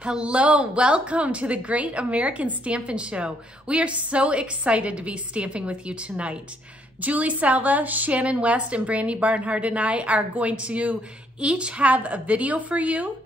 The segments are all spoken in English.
Hello, welcome to the Great American Stampin Show. We are so excited to be stamping with you tonight. Julie Salva, Shannon West, and Brandy Barnhart and I are going to each have a video for you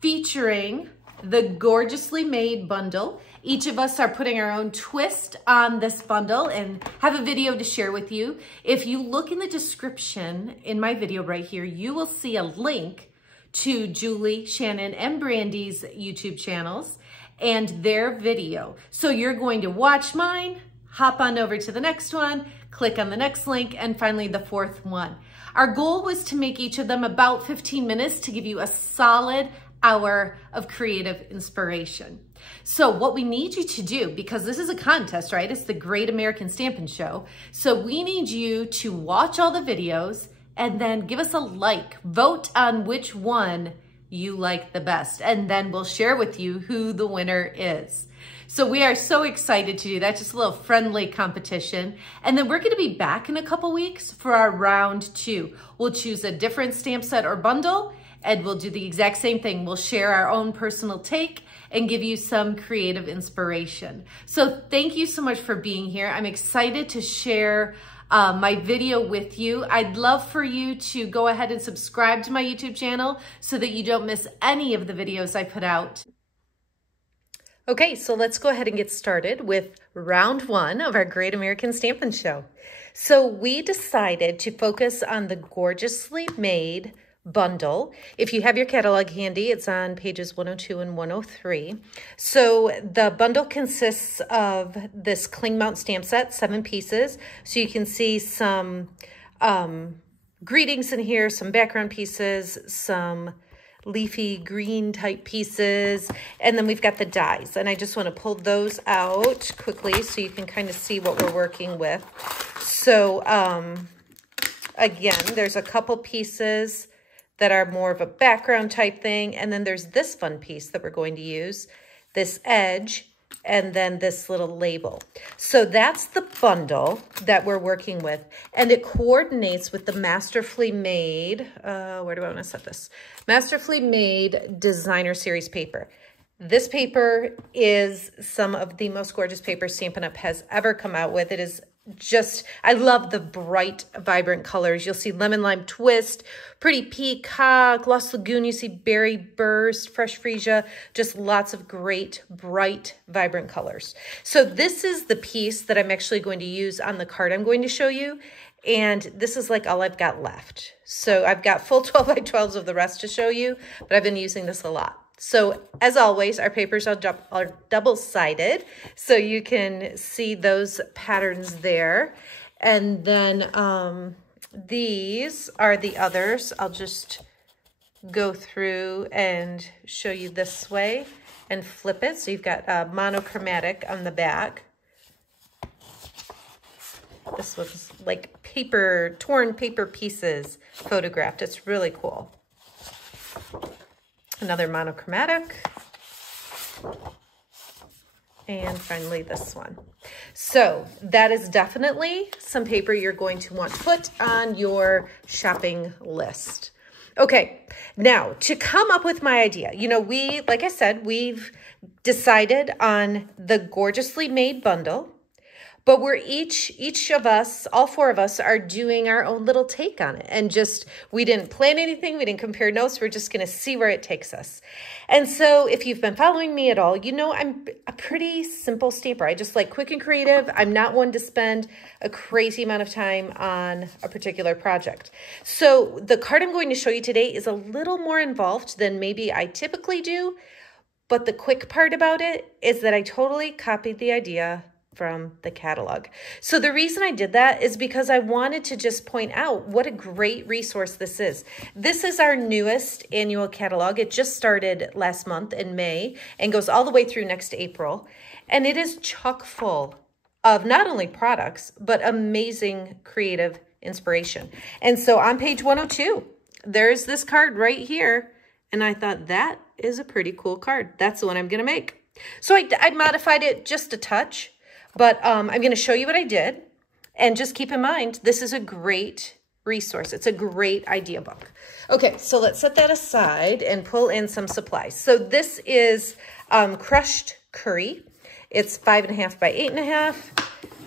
featuring the gorgeously made bundle. Each of us are putting our own twist on this bundle and have a video to share with you. If you look in the description in my video right here, you will see a link to Julie, Shannon, and Brandy's YouTube channels and their video. So you're going to watch mine, hop on over to the next one, click on the next link, and finally the fourth one. Our goal was to make each of them about 15 minutes to give you a solid hour of creative inspiration. So what we need you to do, because this is a contest, right? It's the Great American Stampin Show. So we need you to watch all the videos and then give us a like. Vote on which one you like the best, and then we'll share with you who the winner is. So we are so excited to do that, just a little friendly competition. And then we're gonna be back in a couple weeks for our round 2. We'll choose a different stamp set or bundle, and we'll do the exact same thing. We'll share our own personal take and give you some creative inspiration. So thank you so much for being here. I'm excited to share my video with you. I'd love for you to go ahead and subscribe to my YouTube channel so that you don't miss any of the videos I put out. Okay, so let's go ahead and get started with round 1 of our Great American Stampin' Show. So we decided to focus on the gorgeously made bundle. If you have your catalog handy, it's on pages 102 and 103. So the bundle consists of this cling mount stamp set, 7 pieces. So you can see some greetings in here, some background pieces, some leafy green type pieces, and then we've got the dies. And I just want to pull those out quickly so you can kind of see what we're working with. So again, there's a couple pieces that are more of a background type thing. And then there's this fun piece that we're going to use, this edge, and then this little label. So that's the bundle that we're working with. And it coordinates with the Masterfully Made, where do I want to set this? Masterfully Made Designer Series paper. This paper is some of the most gorgeous paper Stampin' Up! Has ever come out with. It is just, I love the bright, vibrant colors. You'll see Lemon Lime Twist, Pretty Peacock, Lost Lagoon, you see Berry Burst, Fresh Freesia, just lots of great, bright, vibrant colors. So this is the piece that I'm actually going to use on the card I'm going to show you. And this is like all I've got left. So I've got full 12 by 12s of the rest to show you, but I've been using this a lot. So as always, our papers are double-sided, so you can see those patterns there. And then these are the others. I'll just go through and show you this way and flip it. So you've got monochromatic on the back. This was like paper, torn paper pieces photographed. It's really cool. Another monochromatic, and finally this one. So that is definitely some paper you're going to want to put on your shopping list. Okay, now to come up with my idea, you know, like I said, we've decided on the gorgeously made bundle, but we're each of us, all 4 of us, are doing our own little take on it. And just, we didn't plan anything. We didn't compare notes. We're just going to see where it takes us. And so if you've been following me at all, you know I'm a pretty simple stamper. I just like quick and creative. I'm not one to spend a crazy amount of time on a particular project. So the card I'm going to show you today is a little more involved than maybe I typically do. But the quick part about it is that I totally copied the idea from the catalog. So the reason I did that is because I wanted to just point out what a great resource this is. This is our newest annual catalog. It just started last month in May and goes all the way through next April. And it is chock full of not only products, but amazing creative inspiration. And so on page 102, there's this card right here. And I thought that is a pretty cool card. That's the one I'm gonna make. So I modified it just a touch. But I'm going to show you what I did. And just keep in mind, this is a great resource. It's a great idea book. Okay, so let's set that aside and pull in some supplies. So this is crushed curry. It's 5.5 by 8.5.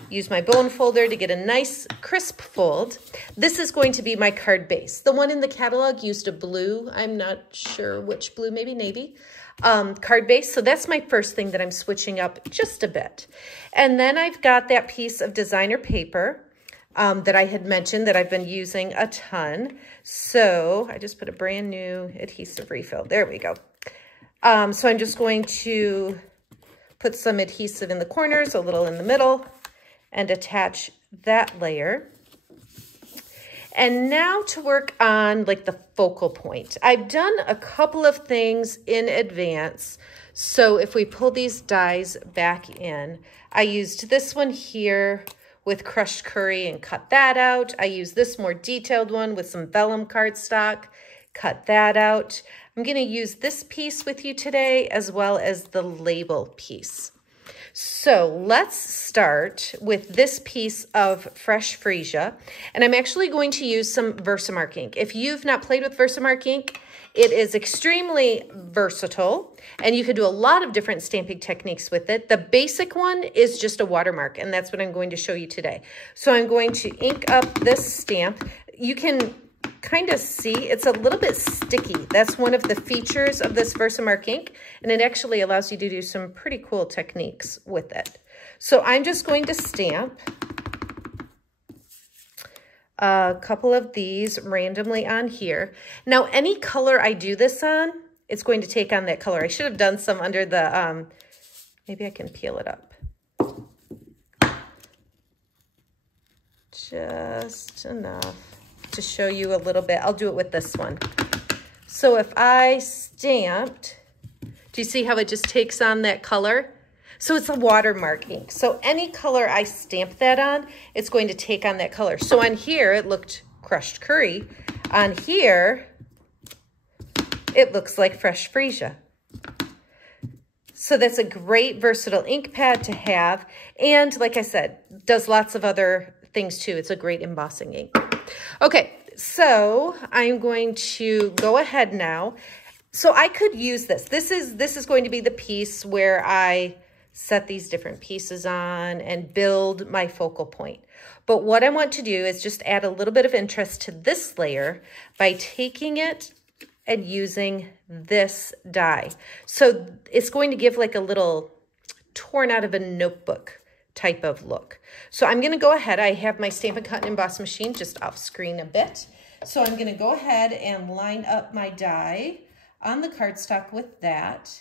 Use my bone folder to get a nice crisp fold. This is going to be my card base. The one in the catalog used a blue, I'm not sure which blue, maybe navy, card base. So that's my first thing that I'm switching up just a bit. And then I've got that piece of designer paper that I had mentioned that I've been using a ton. So I just put a brand new adhesive refill. There we go. So I'm just going to put some adhesive in the corners, a little in the middle, and attach that layer. And now to work on like the focal point. I've done a couple of things in advance. So if we pull these dies back in, I used this one here with crushed curry and cut that out. I used this more detailed one with some vellum cardstock, cut that out. I'm gonna use this piece with you today as well as the label piece. So let's start with this piece of fresh freesia, and I'm actually going to use some Versamark ink. If you've not played with Versamark ink, it is extremely versatile, and you can do a lot of different stamping techniques with it. The basic one is just a watermark, and that's what I'm going to show you today. So I'm going to ink up this stamp. You can kind of see it's a little bit sticky. That's one of the features of this Versamark ink, and it actually allows you to do some pretty cool techniques with it. So I'm just going to stamp a couple of these randomly on here. Now, any color I do this on, it's going to take on that color. I should have done some under the, maybe I can peel it up. Just enough to show you a little bit. I'll do it with this one. So if I stamped, do you see how it just takes on that color? So it's a watermark ink. So any color I stamp that on, it's going to take on that color. So on here, it looked crushed curry. On here, it looks like fresh freesia. So that's a great versatile ink pad to have. And like I said, does lots of other things too. It's a great embossing ink. Okay, so I'm going to go ahead now. So I could use this. This is going to be the piece where I set these different pieces on and build my focal point. But what I want to do is just add a little bit of interest to this layer by taking it and using this die. So it's going to give like a little torn out of a notebook type of look. So I'm gonna go ahead, I have my Stampin' Cut and Emboss machine just off screen a bit. So I'm gonna go ahead and line up my die on the cardstock with that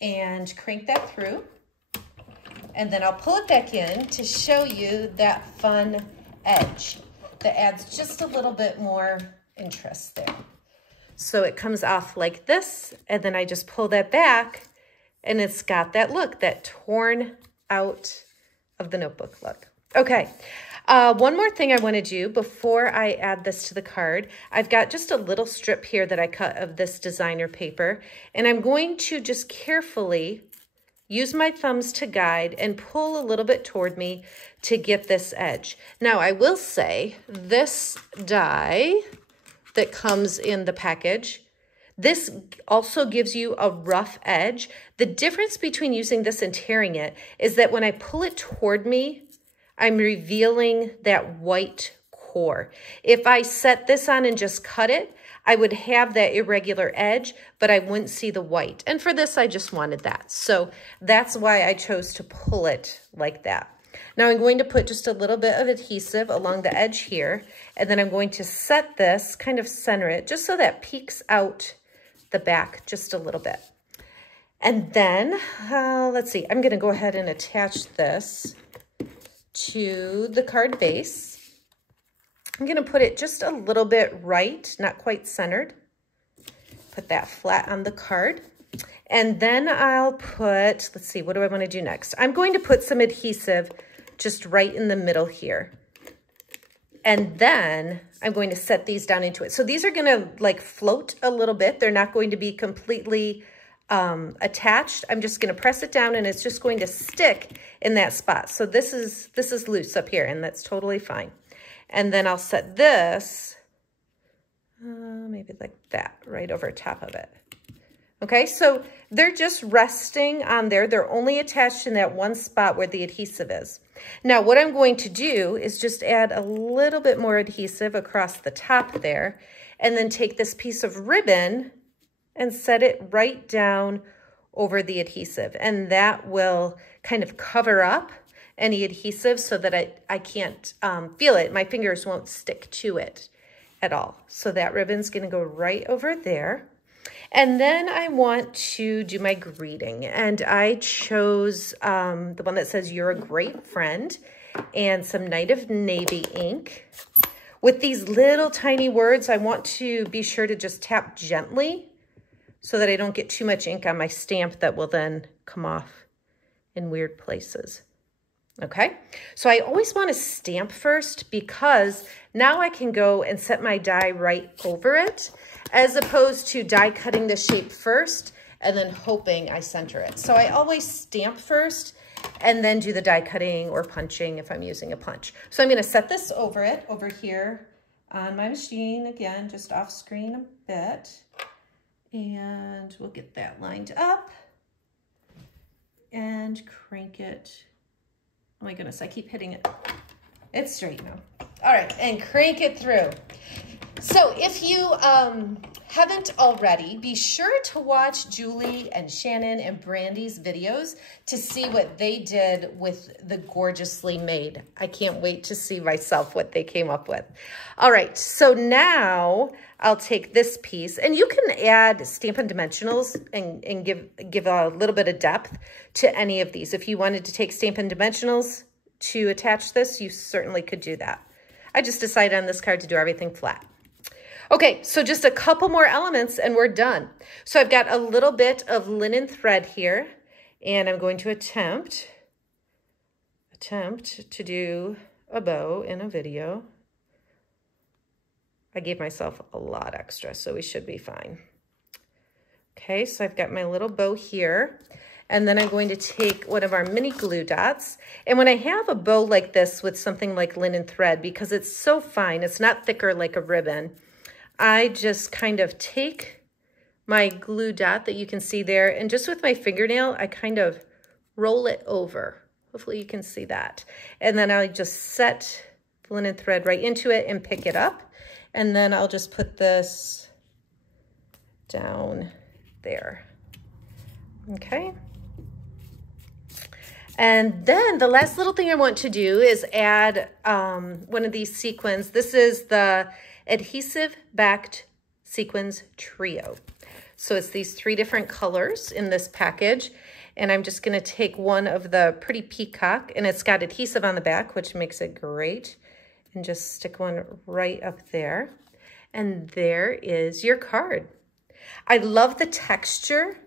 and crank that through. And then I'll pull it back in to show you that fun edge that adds just a little bit more interest there. So it comes off like this, and then I just pull that back and it's got that look, that torn out of the notebook look. Okay, one more thing I want to do before I add this to the card. I've got just a little strip here that I cut of this designer paper, and I'm going to just carefully use my thumbs to guide and pull a little bit toward me to get this edge. Now, I will say this die that comes in the package, this also gives you a rough edge. The difference between using this and tearing it is that when I pull it toward me, I'm revealing that white core. If I set this on and just cut it, I would have that irregular edge, but I wouldn't see the white. And for this, I just wanted that. So that's why I chose to pull it like that. Now I'm going to put just a little bit of adhesive along the edge here, and then I'm going to set this, kind of center it, just so that peeks out the back just a little bit. And then, let's see, I'm gonna go ahead and attach this to the card base. I'm gonna put it just a little bit right, not quite centered. Put that flat on the card. And then I'll put, let's see, what do I wanna do next? I'm going to put some adhesive just right in the middle here. And then I'm going to set these down into it. So these are gonna like float a little bit. They're not going to be completely attached. I'm just gonna press it down and it's just going to stick in that spot. So this is loose up here, and that's totally fine. And then I'll set this, maybe like that, right over top of it. Okay, so they're just resting on there. They're only attached in that one spot where the adhesive is. Now, what I'm going to do is just add a little bit more adhesive across the top there, and then take this piece of ribbon and set it right down over the adhesive. And that will kind of cover up any adhesive so that I can't feel it. My fingers won't stick to it at all. So that ribbon's gonna go right over there. And then I want to do my greeting. And I chose the one that says, "You're a great friend," and some Night of Navy ink. With these little tiny words, I want to be sure to just tap gently so that I don't get too much ink on my stamp that will then come off in weird places. Okay, so I always want to stamp first because now I can go and set my die right over it, as opposed to die cutting the shape first and then hoping I center it. So I always stamp first and then do the die cutting or punching if I'm using a punch. So I'm going to set this over it, over here on my machine, again, just off screen a bit. And we'll get that lined up and crank it. Oh my goodness, I keep hitting it. It's straight now. All right, and crank it through. So if you haven't already, be sure to watch Julie and Shannon and Brandy's videos to see what they did with the Gorgeously Made. I can't wait to see myself what they came up with. All right, so now I'll take this piece, and you can add Stampin' Dimensionals and give a little bit of depth to any of these. If you wanted to take Stampin' Dimensionals to attach this, you certainly could do that. I just decided on this card to do everything flat. Okay, so just a couple more elements and we're done. So I've got a little bit of linen thread here, and I'm going to attempt to do a bow in a video. I gave myself a lot extra, so we should be fine. Okay, so I've got my little bow here, and then I'm going to take one of our mini glue dots. And when I have a bow like this with something like linen thread, because it's so fine, it's not thicker like a ribbon, I just kind of take my glue dot that you can see there, and just with my fingernail, I kind of roll it over. Hopefully you can see that. And then I just set the linen thread right into it and pick it up. And then I'll just put this down there. Okay. And then the last little thing I want to do is add one of these sequins. This is the Adhesive Backed Sequins Trio. So it's these 3 different colors in this package. And I'm just going to take one of the Pretty Peacock, and it's got adhesive on the back, which makes it great. And just stick one right up there. And there is your card. I love the texture,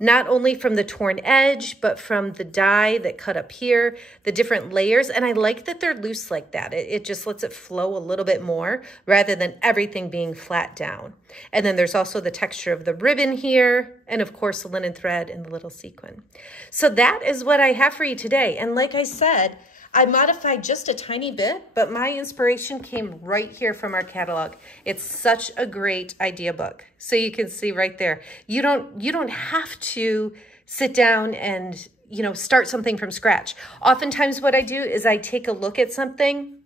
not only from the torn edge, but from the die that cut up here, the different layers. And I like that they're loose like that. It just lets it flow a little bit more rather than everything being flat down. And then there's also the texture of the ribbon here, and of course the linen thread and the little sequin. So that is what I have for you today. And like I said, I modified just a tiny bit, but my inspiration came right here from our catalog. It's such a great idea book. So you can see right there, you don't have to sit down and, you know, start something from scratch. Oftentimes what I do is I take a look at something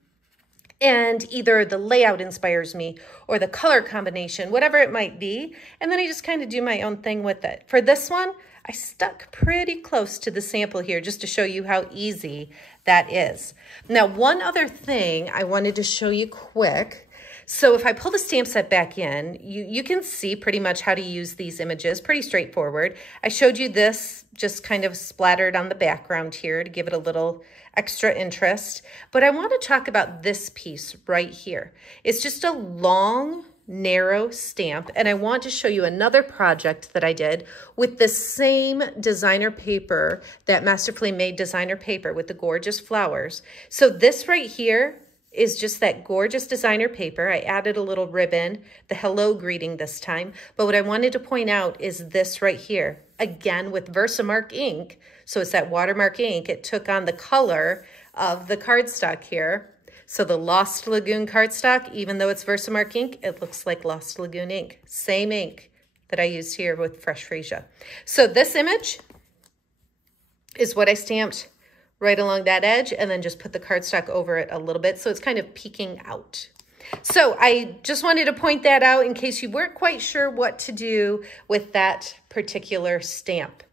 and either the layout inspires me or the color combination, whatever it might be, and then I just kind of do my own thing with it. For this one, I stuck pretty close to the sample here just to show you how easy that is. Now, one other thing I wanted to show you quick. So if I pull the stamp set back in, you can see pretty much how to use these images, pretty straightforward. I showed you this just kind of splattered on the background here to give it a little extra interest. But I want to talk about this piece right here. It's just a long, narrow stamp, and I want to show you another project that I did with the same designer paper, that Masterfully Made designer paper with the gorgeous flowers. So this right here is just that gorgeous designer paper. I added a little ribbon, the hello greeting this time, but what I wanted to point out is this right here, again with Versamark ink. So it's that watermark ink. It took on the color of the cardstock here. So the Lost Lagoon cardstock, even though it's Versamark ink, it looks like Lost Lagoon ink. Same ink that I used here with Fresh Freesia. So this image is what I stamped right along that edge and then just put the cardstock over it a little bit so it's kind of peeking out. So I just wanted to point that out in case you weren't quite sure what to do with that particular stamp.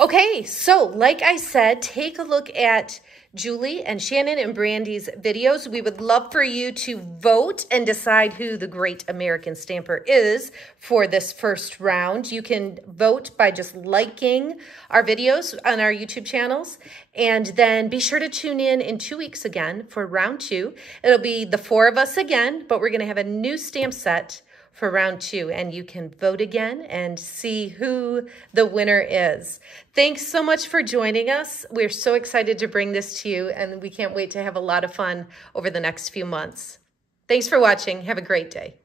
Okay, so like I said, take a look at Julie and Shannon and Brandy's videos. We would love for you to vote and decide who the Great American Stamper is for this first round. You can vote by just liking our videos on our YouTube channels, and then be sure to tune in 2 weeks again for round 2. It'll be the 4 of us again, but we're going to have a new stamp set for round 2, and you can vote again and see who the winner is. Thanks so much for joining us. We're so excited to bring this to you, and we can't wait to have a lot of fun over the next few months. Thanks for watching. Have a great day.